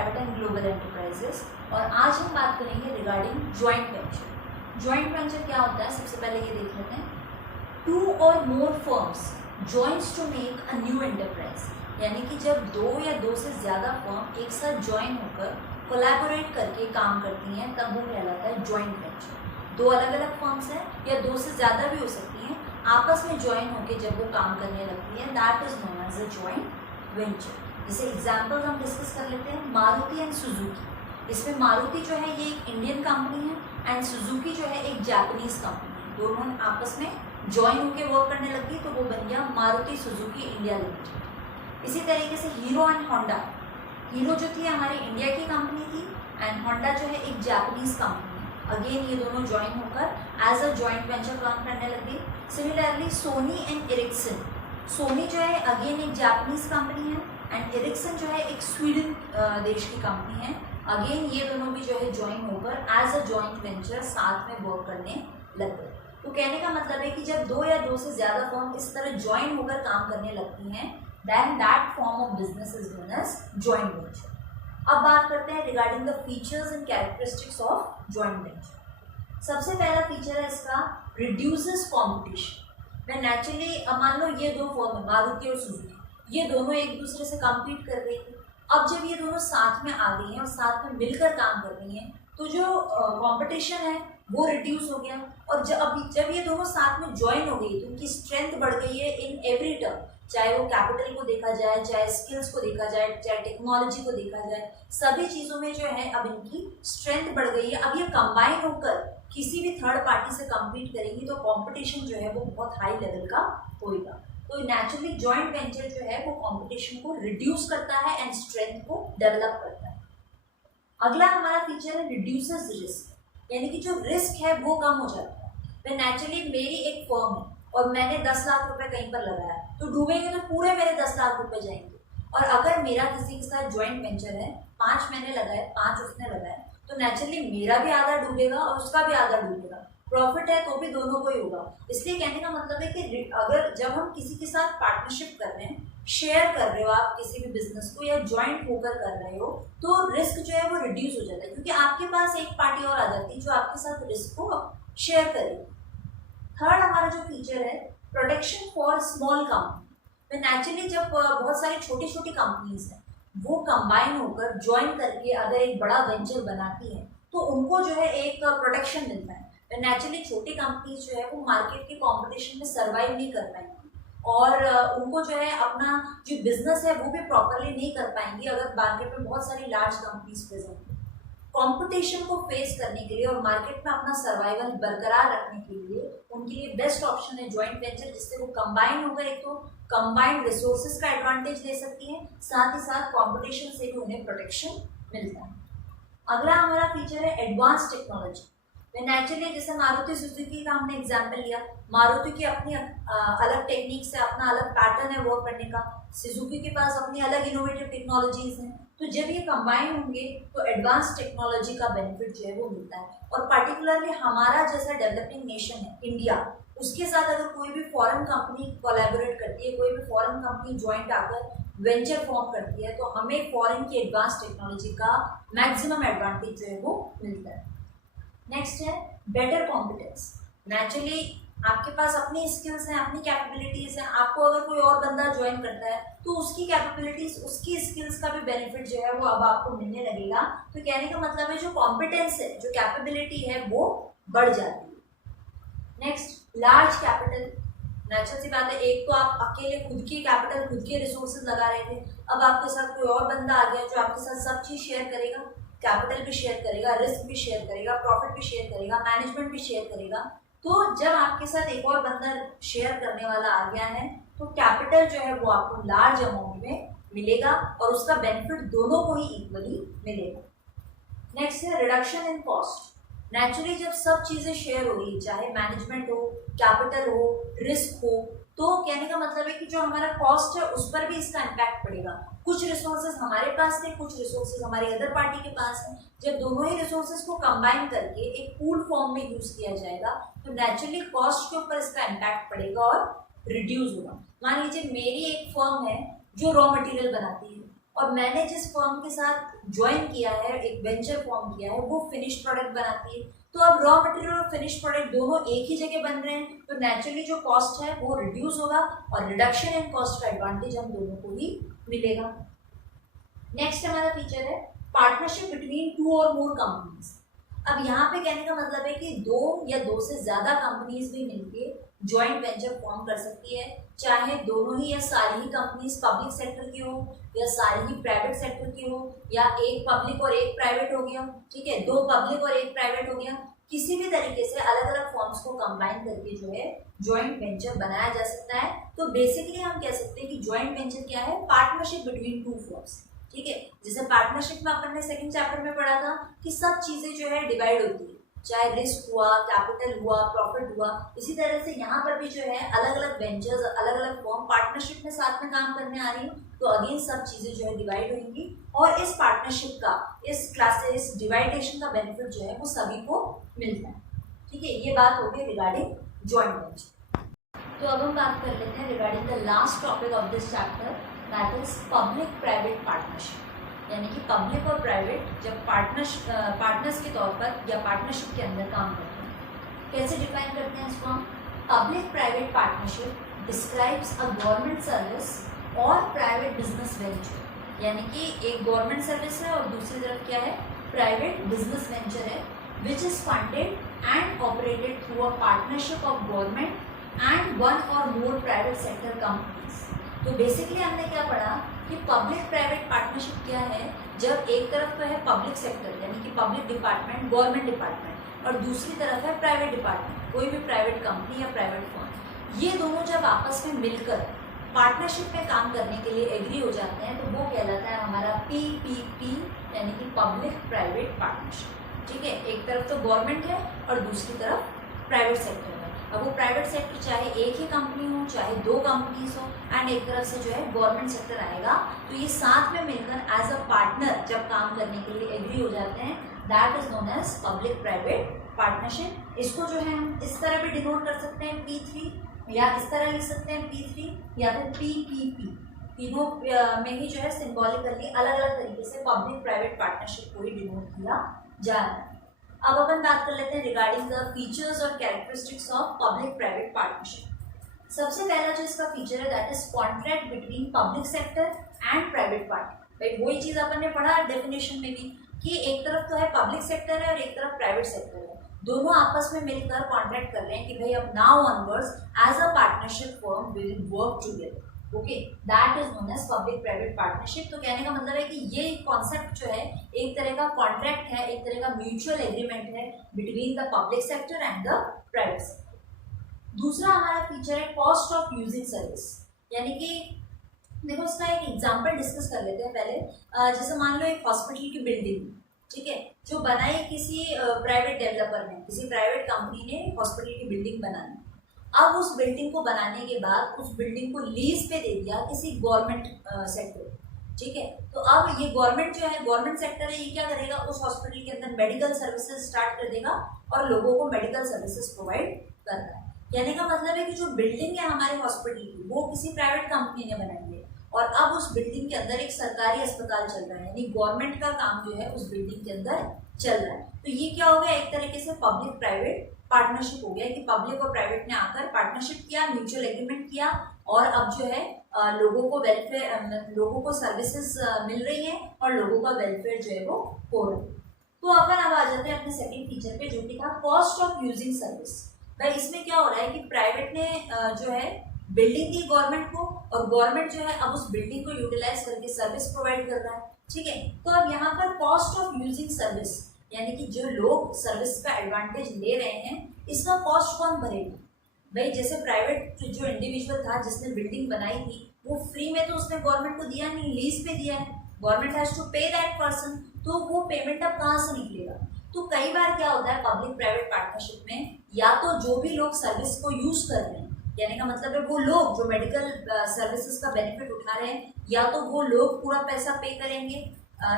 Private and global enterprises और आज हम बात करेंगे regarding joint venture. Joint venture क्या होता है, सबसे पहले ये देख लेते हैं। टू और more firms joins to make a new enterprise, यानी कि जब दो या दो से ज़्यादा फर्म एक साथ ज्वाइन होकर कोलैबोरेट करके काम करती हैं तब वो कहलाता है जॉइंट वेंचर। दो अलग अलग फर्म्स हैं या दो से ज़्यादा भी हो सकती हैं, आपस में ज्वाइन होकर जब वो काम करने लगती हैं, that is known as a joint venture. जैसे एग्जाम्पल हम डिस्कस कर लेते हैं, मारुति एंड सुजुकी। इसमें मारुति जो है ये एक इंडियन कंपनी है एंड सुजुकी जो है एक जापानीज कंपनी है। दोनों आपस में ज्वाइन होकर वर्क करने लगी तो वो बन गया मारुति सुजुकी इंडिया लिमिटेड। इसी तरीके से हीरो एंड होंडा, हीरो जो थी हमारी इंडिया की कंपनी थी एंड होंडा जो है एक जापानीज कंपनी है। अगेन ये दोनों ज्वाइन होकर एज अ जॉइंट वेंचर काम करने लगी। Similarly Sony and Ericsson, Sony जो है अगेन एक जापानीज कंपनी है एंड एरिक्सन जो है एक स्वीडन देश की कंपनी है। अगेन ये दोनों भी जो है ज्वाइन होकर एज अ जॉइंट वेंचर साथ में वर्क करने लग गए। तो कहने का मतलब है कि जब दो या दो से ज़्यादा फर्म इस तरह ज्वाइन होकर काम करने लगती हैं, then that form of business is known as joint venture. अब बात करते हैं regarding the features and characteristics of joint venture. सबसे पहला फीचर है इसका रिड्यूसेस कंपटीशन। मैं नेचुरली मान लो ये दो फर्म है मारुति और सुजुकी, ये दोनों एक दूसरे से कम्पीट कर रही थी। अब जब ये दोनों साथ में आ गई हैं और साथ में मिलकर काम कर रही हैं तो जो कंपटीशन है वो रिड्यूस हो गया। और जब ये दोनों साथ में ज्वाइन हो गई तो उनकी स्ट्रेंथ बढ़ गई है इन एवरी टर्म, चाहे वो कैपिटल को देखा जाए, चाहे स्किल्स को देखा जाए, चाहे टेक्नोलॉजी को देखा जाए, सभी चीज़ों में जो है अब इनकी स्ट्रेंथ बढ़ गई है। अब ये कंबाइन होकर किसी भी थर्ड पार्टी से कम्पीट करेंगी तो कंपटीशन जो है वो बहुत हाई लेवल का होगा। तो नेचुरली जॉइंट वेंचर जो है वो कंपटीशन को रिड्यूस करता है एंड स्ट्रेंथ को डेवलप करता है। अगला हमारा फीचर है रिड्यूसेस रिस्क, यानी कि जो रिस्क है वो कम हो जाता है। नेचुरली मेरी एक फर्म है और मैंने 10 लाख रुपए कहीं पर लगाया तो डूबेंगे तो पूरे मेरे 10 लाख रुपए जाएंगे। और अगर मेरा किसी के साथ जॉइंट वेंचर है, 5 मैंने लगाए 5 उसने लगाए, तो नेचुरली मेरा भी आधा डूबेगा और उसका भी आधा डूबेगा। प्रॉफिट है तो भी दोनों को ही होगा। इसलिए कहने का मतलब है कि अगर जब हम किसी के साथ पार्टनरशिप कर रहे हैं, शेयर कर रहे हो आप किसी भी बिजनेस को या ज्वाइंट होकर कर रहे हो, तो रिस्क जो है वो रिड्यूस हो जाता है, क्योंकि आपके पास एक पार्टी और आ जाती है जो आपके साथ रिस्क को शेयर करेगी। थर्ड हमारा जो फीचर है protection for small company. Naturally जब बहुत सारी छोटी छोटी कंपनीज हैं वो कंबाइन होकर ज्वाइन करके अगर एक बड़ा वेंचर बनाती है तो उनको जो है एक प्रोटेक्शन मिलता है। नेचुरली छोटी कंपनीज जो है वो मार्केट के कंपटीशन में सर्वाइव नहीं कर पाएंगी और उनको जो है अपना जो बिजनेस है वो भी प्रॉपरली नहीं कर पाएंगी अगर मार्केट में बहुत सारी लार्ज कंपनीज प्रेजेंट है। कंपटीशन को फेस करने के लिए और मार्केट में अपना सर्वाइवल बरकरार रखने के लिए उनके लिए बेस्ट ऑप्शन है जॉइंट वेंचर, जिससे वो कंबाइन होकर एक तो कंबाइंड रिसोर्सेज का एडवांटेज ले सकती है, साथ ही साथ कंपटीशन से भी उन्हें प्रोटेक्शन मिलता है। अगला हमारा फीचर है एडवांस टेक्नोलॉजी। नेचुरली जैसे मारुति सुजुकी का हमने एग्जाम्पल लिया, मारुति की अपनी अलग टेक्निक से अपना अलग पैटर्न है वर्क करने का, सुजुकी के पास अपनी अलग इनोवेटिव टेक्नोलॉजीज हैं। तो जब ये कंबाइन होंगे तो एडवांस टेक्नोलॉजी का बेनिफिट जो है वो मिलता है। और पर्टिकुलरली हमारा जैसा डेवलपिंग नेशन है इंडिया, उसके साथ अगर कोई भी फॉरेन कंपनी कोलैबोरेट करती है, कोई भी फॉरेन कंपनी ज्वाइंट आकर वेंचर फॉर्म करती है, तो हमें फॉरेन की एडवांस टेक्नोलॉजी का मैक्सिमम एडवांटेज जो है वो मिलता है। नेक्स्ट है बेटर कॉम्पिटेंस। नेचुरली आपके पास अपनी स्किल्स हैं, अपनी कैपेबिलिटीज हैं, आपको अगर कोई और बंदा ज्वाइन करता है तो उसकी कैपेबिलिटीज, उसकी स्किल्स का भी बेनिफिट जो है वो अब आपको मिलने लगेगा। तो कहने का मतलब है जो कॉम्पिटेंस है, जो कैपेबिलिटी है वो बढ़ जाती है। Next large capital. नेचुरल सी बात है, एक तो आप अकेले खुद की कैपिटल, खुद के रिसोर्सेज लगा रहे थे, अब आपके साथ कोई और बंदा आ गया जो आपके साथ सब चीज़ शेयर करेगा, कैपिटल भी शेयर करेगा, रिस्क भी शेयर करेगा, प्रॉफिट भी शेयर करेगा, मैनेजमेंट भी शेयर करेगा। तो जब आपके साथ एक और बंदा शेयर करने वाला आ गया है तो कैपिटल जो है वो आपको लार्ज अमाउंट में मिलेगा और उसका बेनिफिट दोनों को ही इक्वली मिलेगा। नेक्स्ट है रिडक्शन इन कॉस्ट। नेचुरली जब सब चीज़ें शेयर हो रही है, चाहे मैनेजमेंट हो, कैपिटल हो, रिस्क हो, तो कहने का मतलब है कि जो हमारा कॉस्ट है उस पर भी इसका इम्पैक्ट पड़ेगा। कुछ रिसोर्सेज हमारे पास थे, कुछ रिसोर्सेज हमारी अदर पार्टी के पास हैं। जब दोनों ही रिसोर्सेज को कंबाइन करके एक पूल फॉर्म में यूज किया जाएगा तो नेचुरली कॉस्ट के ऊपर इसका इम्पैक्ट पड़ेगा और रिड्यूस होगा। मान लीजिए मेरी एक फर्म है जो रॉ मटेरियल बनाती है और मैंने जिस फर्म के साथ ज्वाइन किया है, एक वेंचर फॉर्म किया है, वो फिनिश प्रोडक्ट बनाती है। तो अब रॉ मटेरियल और फिनिश प्रोडक्ट दोनों एक ही जगह बन रहे हैं, तो नेचुरली जो कॉस्ट है वो रिड्यूस होगा और रिडक्शन इन कॉस्ट का एडवांटेज हम दोनों को ही मिलेगा। नेक्स्ट हमारा फीचर है पार्टनरशिप बिटवीन 2 और मोर कंपनीज। अब यहाँ पे कहने का मतलब है कि 2 या 2 से ज्यादा कंपनीज भी मिलके ज्वाइंट वेंचर फॉर्म कर सकती है, चाहे दोनों ही या सारी ही कंपनीज पब्लिक सेक्टर की हो या सारी ही प्राइवेट सेक्टर की हो, या एक पब्लिक और एक प्राइवेट हो गया, ठीक है, 2 पब्लिक और एक प्राइवेट हो गया, किसी भी तरीके से अलग अलग फॉर्म्स को कंबाइन करके जो है ज्वाइंट वेंचर बनाया जा सकता है। तो बेसिकली हम कह सकते हैं कि ज्वाइंट वेंचर क्या है, पार्टनरशिप बिटवीन 2 फर्म्स, ठीक है। जैसे पार्टनरशिप में अपन ने सेकंड चैप्टर में पढ़ा था कि सब चीजें जो है डिवाइड होती है, चाहे रिस्क हुआ, कैपिटल हुआ, प्रॉफिट हुआ, इसी तरह से यहाँ पर भी जो है अलग अलग वेंचर्स, अलग अलग फॉर्म पार्टनरशिप में साथ में काम करने आ रही है, तो अगेन सब चीजें जो है डिवाइड होंगी और इस पार्टनरशिप का, इस डिवाइडेशन का बेनिफिट जो है वो सभी को मिलता है, ठीक है। ये बात होगी रिगार्डिंग ज्वाइंट वेंचर। तो अब हम बात कर लेते हैं regarding the last topic of this chapter, that is public private partnership. यानी कि पब्लिक और प्राइवेट जब पार्टनर्स के तौर पर या पार्टनरशिप के अंदर काम करते हैं, कैसे डिफाइन करते हैं इसको हम? Public private partnership describes a government service और प्राइवेट बिजनेस वेंचर। यानी कि एक गवर्नमेंट सर्विस है और दूसरी तरफ क्या है, प्राइवेट बिजनेस वेंचर है, which is funded and operated through a partnership of government and 1 और मोर प्राइवेट सेक्टर कंपनीज। तो बेसिकली हमने क्या पढ़ा कि पब्लिक प्राइवेट पार्टनरशिप क्या है, जब एक तरफ तो है पब्लिक सेक्टर यानी कि पब्लिक डिपार्टमेंट, गवर्नमेंट डिपार्टमेंट, और दूसरी तरफ है प्राइवेट डिपार्टमेंट, कोई भी प्राइवेट कंपनी या प्राइवेट फर्म, ये दोनों जब आपस में मिलकर पार्टनरशिप में काम करने के लिए एग्री हो जाते हैं तो वो कहलाता है हमारा PPP यानी कि पब्लिक प्राइवेट पार्टनरशिप, ठीक है। एक तरफ तो गवर्नमेंट है और दूसरी तरफ प्राइवेट सेक्टर है। अब वो प्राइवेट सेक्टर चाहे एक ही कंपनी हो, चाहे 2 कंपनीज हो, एंड एक तरफ से जो है गवर्नमेंट सेक्टर आएगा, तो ये साथ में मिलकर एज अ पार्टनर जब काम करने के लिए एग्री हो जाते हैं, that is known as public private partnership. इसको जो है हम इस तरह भी डिनोट कर सकते हैं P3, या इस तरह लिख सकते हैं P3 या फिर PPP। तीनों में ही जो है सिंबॉलिकली अलग अलग तरीके से पब्लिक प्राइवेट पार्टनरशिप को ही डिनोट किया जा रहा है। अब अपन बात कर लेते हैं रिगार्डिंग द फीचर्स और characteristics of public private partnership. सबसे पहला जो इसका फीचर है that is contract between public sector and private party. भाई वही चीज अपन ने पढ़ा डेफिनेशन में भी कि एक तरफ तो है पब्लिक सेक्टर है और एक तरफ प्राइवेट सेक्टर है, दोनों आपस में मिलकर कॉन्ट्रैक्ट कर रहे हैं कि भाई अब now onwards as a partnership firm will work together, okay, that is known as public private partnership. तो कहने का मतलब है कि ये कॉन्सेप्ट जो है एक तरह का कॉन्ट्रैक्ट है, एक तरह का म्यूचुअल एग्रीमेंट है between the public sector and the private sector. दूसरा हमारा फीचर है कॉस्ट ऑफ यूजिंग सर्विस, यानी कि देखो इसका एक एग्जांपल डिस्कस कर लेते हैं पहले। जैसे मान लो एक हॉस्पिटल की बिल्डिंग, ठीक है, जो बनाई किसी प्राइवेट डेवलपर ने, किसी प्राइवेट कंपनी ने हॉस्पिटल की बिल्डिंग बनाई। अब उस बिल्डिंग को बनाने के बाद उस बिल्डिंग को लीज पे दे दिया किसी गवर्नमेंट सेक्टर, ठीक है। तो अब ये गवर्नमेंट जो है, गवर्नमेंट सेक्टर है, ये क्या करेगा, उस हॉस्पिटल के अंदर मेडिकल सर्विसेज स्टार्ट कर देगा और लोगों को मेडिकल सर्विसेज प्रोवाइड कर रहा है। कहने का मतलब है कि जो बिल्डिंग है हमारे हॉस्पिटल की वो किसी प्राइवेट कंपनी ने बनाई है और अब उस बिल्डिंग के अंदर एक सरकारी अस्पताल चल रहा है, यानी गवर्नमेंट का काम जो है उस बिल्डिंग के अंदर चल रहा है। तो ये क्या हो गया, एक तरीके से पब्लिक प्राइवेट पार्टनरशिप हो गया कि पब्लिक और प्राइवेट ने आकर पार्टनरशिप किया, म्यूचुअल एग्रीमेंट किया और अब जो है लोगों को वेलफेयर, लोगों को सर्विसेज मिल रही है और लोगों का वेलफेयर जो है वो हो रहा है। तो अपन अब आ जाते हैं अपने सेकंड फीचर पे जो कि था कॉस्ट ऑफ यूजिंग सर्विस। भाई इसमें क्या हो रहा है कि प्राइवेट ने जो है बिल्डिंग दी गवर्नमेंट को और गवर्नमेंट जो है अब उस बिल्डिंग को यूटिलाइज करके सर्विस प्रोवाइड कर रहा है, ठीक है। तो अब यहाँ पर कॉस्ट ऑफ यूजिंग सर्विस यानी कि जो लोग सर्विस का एडवांटेज ले रहे हैं इसका कॉस्ट कौन भरेगा? भाई जैसे प्राइवेट जो इंडिविजुअल था जिसने बिल्डिंग बनाई थी वो फ्री में तो उसने गवर्नमेंट को दिया नहीं, लीज पे दिया है, गवर्नमेंट हैज टू पे दैट पर्सन, तो वो पेमेंट अब कहाँ से निकलेगा? तो कई बार क्या होता है पब्लिक प्राइवेट पार्टनरशिप में, या तो जो भी लोग सर्विस को यूज कर रहे हैं, कहने का मतलब है वो लोग जो मेडिकल सर्विसेज का बेनिफिट उठा रहे हैं, या तो वो लोग पूरा पैसा पे करेंगे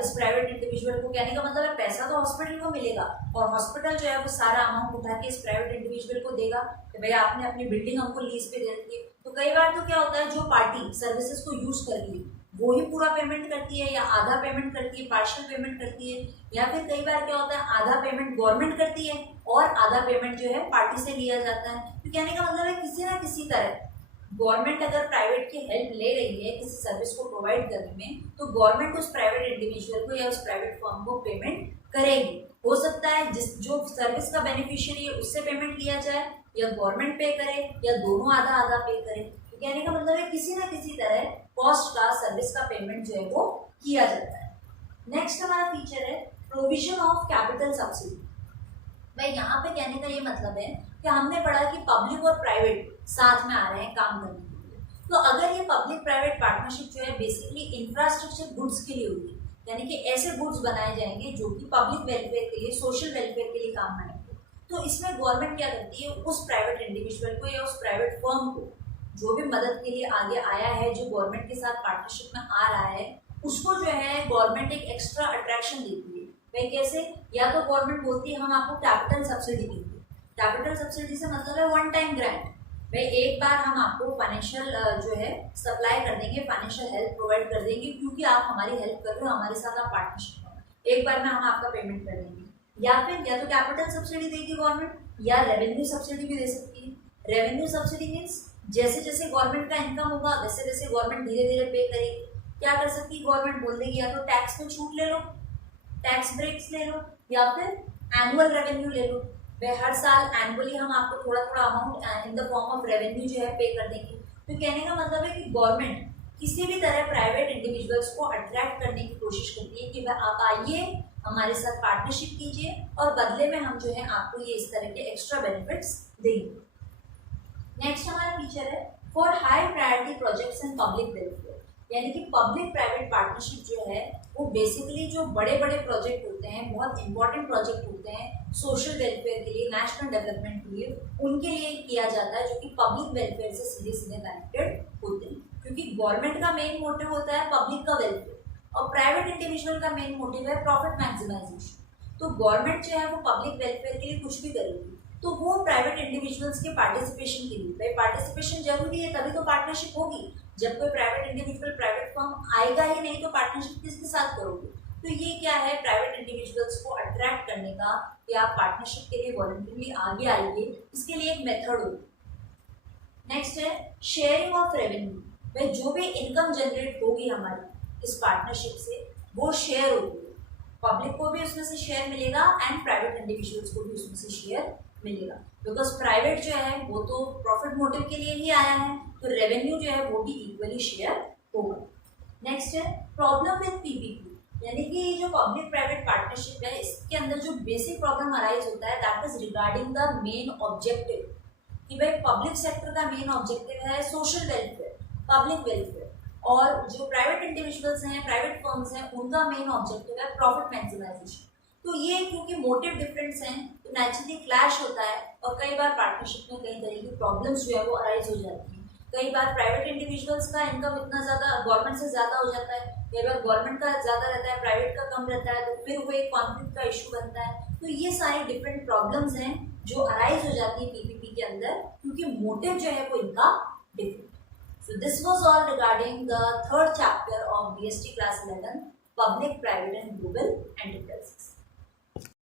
इस प्राइवेट इंडिविजुअल को। कहने का मतलब है पैसा तो हॉस्पिटल को मिलेगा और हॉस्पिटल जो है वो सारा अमाउंट उठा के इस प्राइवेट इंडिविजुअल को देगा कि भैया आपने अपनी बिल्डिंग हमको लीज पे दे रखी है। तो कई बार तो क्या होता है जो पार्टी सर्विसेज को यूज कर रही है वो ही पूरा पेमेंट करती है या आधा पेमेंट करती है, पार्शियल पेमेंट करती है, या फिर कई बार क्या होता है आधा पेमेंट गवर्नमेंट करती है और आधा पेमेंट जो है पार्टी से लिया जाता है। तो कहने का मतलब है किसी ना किसी तरह गवर्नमेंट अगर प्राइवेट की हेल्प ले रही है किसी सर्विस को प्रोवाइड करने में, तो गवर्नमेंट उस प्राइवेट इंडिविजुअल को या उस प्राइवेट फर्म को पेमेंट करेगी। हो सकता है जो सर्विस का बेनिफिशियरी है उससे पेमेंट लिया जाए, या गवर्नमेंट पे करे, या दोनों आधा आधा पे करे। तो कहने का मतलब है किसी ना किसी तरह कॉस्ट का, सर्विस का पेमेंट जो है वो किया जाता है। नेक्स्ट हमारा फीचर है प्रोविजन ऑफ कैपिटल सब्सिडी। भाई यहाँ पे कहने का ये मतलब है कि हमने पढ़ा कि पब्लिक और प्राइवेट साथ में आ रहे हैं काम करने के लिए। तो अगर ये पब्लिक प्राइवेट पार्टनरशिप जो है बेसिकली इंफ्रास्ट्रक्चर गुड्स के लिए होगी, यानी कि ऐसे गुड्स बनाए जाएंगे जो कि पब्लिक वेलफेयर के लिए, सोशल वेलफेयर के लिए काम आएंगे। तो इसमें गवर्नमेंट क्या करती है, उस प्राइवेट इंडिविजुअल को या उस प्राइवेट फर्म को जो भी मदद के लिए आगे आया है, जो गवर्नमेंट के साथ पार्टनरशिप में आ रहा है, उसको जो है गवर्नमेंट एक एक्स्ट्रा अट्रैक्शन देती है। भाई कैसे, या तो गवर्नमेंट बोलती है हम आपको कैपिटल सब्सिडी देंगे। कैपिटल सब्सिडी से मतलब है वन टाइम ग्रांट। भाई एक बार हम आपको फाइनेंशियल जो है सप्लाई कर देंगे, फाइनेंशियल हेल्प प्रोवाइड कर देंगे, क्योंकि आप हमारी हेल्प कर रहे हो, हमारे साथ आप पार्टनरशिप करो, एक बार में हम आपका पेमेंट कर देंगे। या फिर या तो कैपिटल सब्सिडी देगी गवर्नमेंट, या रेवेन्यू सब्सिडी भी दे सकती है। रेवेन्यू सब्सिडी मीन्स जैसे जैसे गवर्नमेंट का इनकम होगा वैसे वैसे गवर्नमेंट धीरे धीरे पे करेगी। क्या कर सकती है गवर्नमेंट, बोल देगी या तो टैक्स में छूट ले लो, टैक्स ब्रेक्स ले लो, या फिर एनुअल रेवेन्यू ले लो। वे हर साल एनुअली हम आपको थोड़ा थोड़ा amount in the form of revenue जो है पे कर देंगे। तो कहने का मतलब है कि गवर्नमेंट किसी भी तरह प्राइवेट इंडिविजुअल्स को अट्रैक्ट करने की कोशिश करती है कि वह आप आइए, हमारे साथ पार्टनरशिप कीजिए, और बदले में हम जो है आपको ये इस तरह के एक्स्ट्रा बेनिफिट्स देंगे। नेक्स्ट हमारा फीचर है for high priority projects and public welfare. यानी कि पब्लिक प्राइवेट पार्टनरशिप जो है वो बेसिकली जो बड़े बड़े प्रोजेक्ट होते हैं, बहुत इंपॉर्टेंट प्रोजेक्ट होते हैं सोशल वेलफेयर के लिए, नेशनल डेवलपमेंट के लिए, उनके लिए किया जाता है, जो कि पब्लिक वेलफेयर से सीधे सीधे कनेक्टेड होते हैं। क्योंकि गवर्नमेंट का मेन मोटिव होता है पब्लिक का वेलफेयर और प्राइवेट इंडिविजुअल का मेन मोटिव है प्रॉफिट मैक्सिमाइजेशन। तो गवर्नमेंट जो है वो पब्लिक वेलफेयर के लिए कुछ भी करेगी, तो वो प्राइवेट इंडिविजुअल्स के पार्टिसिपेशन के लिए, भाई पार्टिसिपेशन जरूरी है तभी तो पार्टनरशिप होगी। जब कोई प्राइवेट इंडिविजुअल, प्राइवेट फर्म आएगा ही नहीं तो पार्टनरशिप किसके साथ करोगे। तो ये क्या है, प्राइवेट इंडिविजुअल्स को अट्रैक्ट करने का कि आप पार्टनरशिप के लिए वॉलंटरली आगे आइए, इसके लिए एक मेथड होगी। नेक्स्ट है शेयरिंग ऑफ रेवेन्यू। भाई जो भी इनकम जनरेट होगी हमारी इस पार्टनरशिप से वो शेयर होगी, पब्लिक को भी उसमें से शेयर मिलेगा एंड प्राइवेट इंडिविजुअल्स को भी उसमें से शेयर मिलेगा। बिकॉज प्राइवेट जो है वो तो प्रॉफिट मोटिव के लिए ही आया है, तो रेवेन्यू जो है वो भी इक्वली शेयर होगा। नेक्स्ट है प्रॉब्लम विद पीपीपी। यानी कि जो पब्लिक प्राइवेट पार्टनरशिप है इसके अंदर जो बेसिक प्रॉब्लम अराइज होता है that is regarding the main objective, कि भाई पब्लिक सेक्टर का मेन ऑब्जेक्टिव है सोशल वेलफेयर, पब्लिक वेलफेयर, और जो प्राइवेट इंडिविजुअल्स हैं, प्राइवेट फर्म्स हैं, उनका मेन ऑब्जेक्टिव है प्रॉफिट मैक्सिमाइजेशन। तो ये क्योंकि मोटिव डिफरेंस हैं तो नेचुरली क्लैश होता है, और कई बार पार्टनरशिप में कई तरह की प्रॉब्लम्स जो है वो अराइज हो जाती हैं। कई बार प्राइवेट इंडिविजुअल्स का इनकम इतना ज़्यादा गवर्नमेंट से ज़्यादा हो जाता है, कई बार गवर्नमेंट का ज़्यादा रहता है, प्राइवेट का कम रहता है, तो फिर वो एक कॉन्फ्लिक्ट का इशू बनता है। तो ये सारी डिफरेंट प्रॉब्लम्स हैं जो अराइज हो जाती है पीपीपी के अंदर, क्योंकि मोटिव जो है वो इनका different. So this was all regarding the third chapter of BST class 11, Public, Private and Global Enterprise.